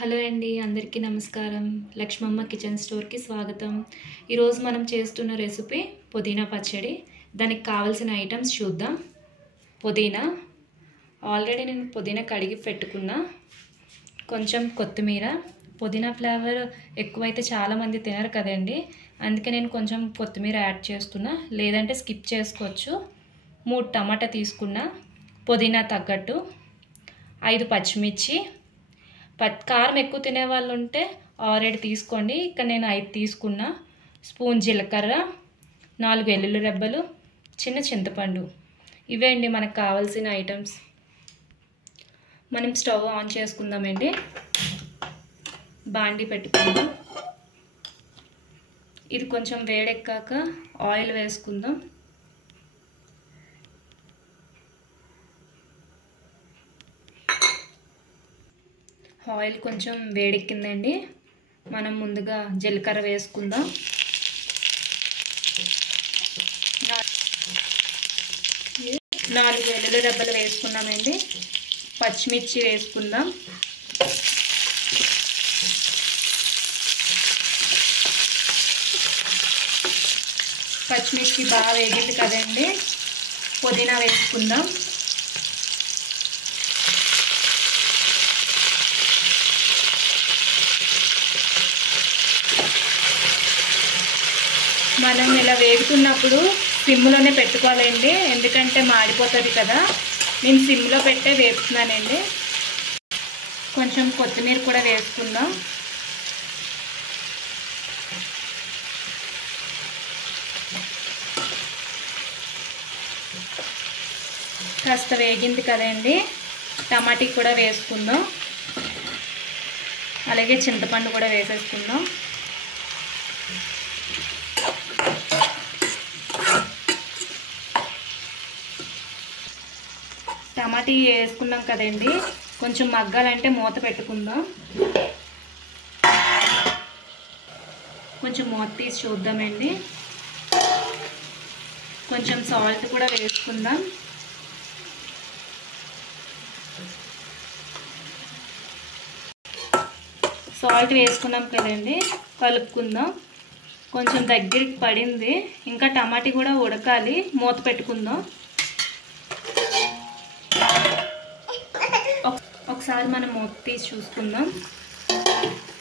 Hello అండి, అందరికీ నమస్కారం. లక్ష్మమ్మ కిచెన్ స్టోర్కి స్వాగతం. ఈరోజు మనం చేస్తున్న రెసిపీ పుదీనా పచ్చడి. దానికి కావాల్సిన ఐటమ్స్ చూద్దాం. పుదీనా ఆల్రెడీ నేను పుదీనా కడిగి పెట్టుకున్నా. కొంచెం కొత్తిమీర. పుదీనా ఫ్లేవర్ ఎక్కువైతే చాలామంది తినరు కదండి, అందుకే నేను కొంచెం కొత్తిమీర యాడ్ చేస్తున్నా, లేదంటే స్కిప్ చేసుకోవచ్చు. 3 టమాటా తీసుకున్నా, పుదీనా తగ్గట్టు, 5 పచ్చిమిర్చి. కారం ఎక్కువ తినే వాళ్ళు ఉంటే 6 తీసుకోండి, ఇక్కడ నేను 5 తీసుకున్నా. స్పూన్ జీలకర్ర, 4 వెల్లుల్లి రెబ్బలు, చిన్న చింతపండు. ఇవే అండి మనకు కావాల్సిన ఐటమ్స్. మనం స్టవ్ ఆన్ చేసుకుందామండి. బాండి పెట్టుకుందాం. ఇది కొంచెం వేడెక్కాక ఆయిల్ వేసుకుందాం. ఆయిల్ కొంచెం వేడెక్కిందండి. మనం ముందుగా జీలకర్ర వేసుకుందాం. 4 వెల్లుల్లి రెబ్బలు వేసుకున్నామండి. పచ్చిమిర్చి వేసుకుందాం. పచ్చిమిర్చి బాగా వేగింది కదండి, పుదీనా వేసుకుందాం. మనం ఇలా వేగుతున్నప్పుడు సిమ్లోనే పెట్టుకోవాలండి, ఎందుకంటే మాడిపోతుంది కదా. నేను సిమ్లో పెట్టే వేపుతున్నానండి. కొంచెం కొత్తిమీర కూడా వేసుకుందాం. కాస్త వేగింది కదండి, టమాటీ కూడా వేసుకుందాం. అలాగే చింతపండు కూడా వేసేసుకుందాం. టమాటీ వేసుకున్నాం కదండి, కొంచెం మగ్గాలంటే మూత పెట్టుకుందాం. కొంచెం మూత తీసి చూద్దామండి. కొంచెం సాల్ట్ కూడా వేసుకుందాం. సాల్ట్ వేసుకున్నాం కదండి, కలుపుకుందాం. కొంచెం దగ్గరికి పడింది, ఇంకా టమాటీ కూడా ఉడకాలి. మూత పెట్టుకుందాం. ఒకసారి మనం మూత తీసి చూసుకుందాం.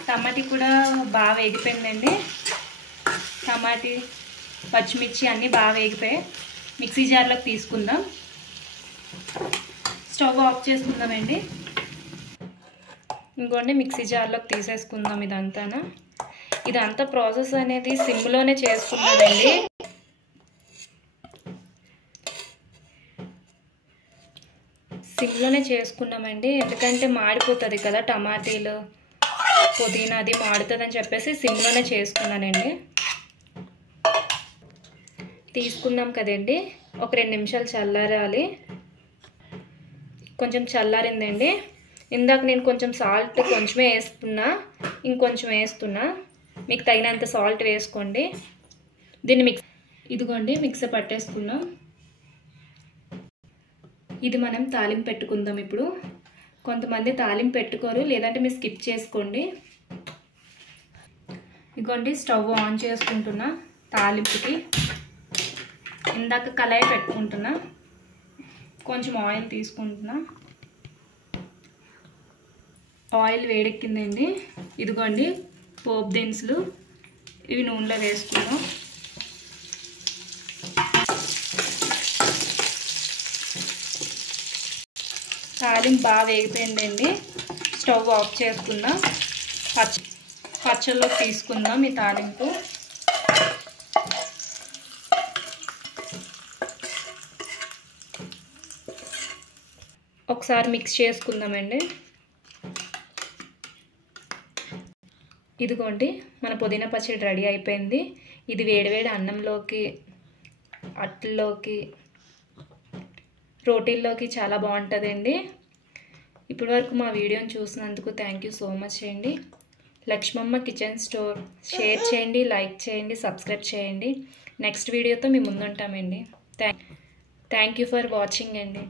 టమాటీ కూడా బాగా వేగిపోయిందండి. టమాటీ, పచ్చిమిర్చి అన్నీ బాగా వేగిపోయాయి. మిక్సీ జార్లోకి తీసుకుందాం. స్టవ్ ఆఫ్ చేసుకుందామండి. ఇంకోండి మిక్సీ జార్లోకి తీసేసుకుందాం. ఇదంతా ప్రాసెస్ అనేది సిమ్లోనే చేసుకున్నానండి. సిమ్లోనే చేసుకున్నామండి, ఎందుకంటే మాడిపోతుంది కదా, టమాటీలు పుదీనా అది మాడుతుందని చెప్పేసి సిమ్లోనే చేసుకున్నానండి. తీసుకుందాం కదండి, ఒక 2 నిమిషాలు చల్లారాలి. కొంచెం చల్లారిందండి. ఇందాక నేను కొంచెం సాల్ట్ కొంచెమే వేస్తున్నా, ఇంకొంచెం వేస్తున్నా. మీకు తగినంత సాల్ట్ వేసుకోండి. దీన్ని ఇదిగోండి మిక్సీ పట్టేసుకున్నాం. ఇది మనం తాలింపు పెట్టుకుందాం. ఇప్పుడు కొంతమంది తాలింపు పెట్టుకోరు, లేదంటే మీరు స్కిప్ చేసుకోండి. ఇదిగోండి స్టవ్ ఆన్ చేసుకుంటున్నా. తాలింపుకి ఇందాక కళాయి పెట్టుకుంటున్నా. కొంచెం ఆయిల్ తీసుకుంటున్నా. ఆయిల్ వేడెక్కిందండి. ఇదిగోండి పోపు దినుసులు, ఇవి నూనెలో వేసుకుందాం. తాలింపు బాగా వేగిపోయిందండి. స్టవ్ ఆఫ్ చేసుకుందాం. పచ్చళ్ళలోకి తీసుకుందాం ఈ తాలింపు. ఒకసారి మిక్స్ చేసుకుందామండి. ఇదిగోండి మన పుదీనా పచ్చడి రెడీ అయిపోయింది. ఇది వేడివేడి అన్నంలోకి, అట్లలోకి, రోటీల్లోకి చాలా బాగుంటుందండి. ఇప్పటి వరకు మా వీడియోని చూసినందుకు థ్యాంక్ యూ సో మచ్ అండి. లక్ష్మమ్మ కిచెన్ స్టోర్ షేర్ చేయండి, లైక్ చేయండి, సబ్స్క్రైబ్ చేయండి. నెక్స్ట్ వీడియోతో మీ ముందుంటామండి. థ్యాంక్ యూ ఫర్ వాచింగ్ అండి.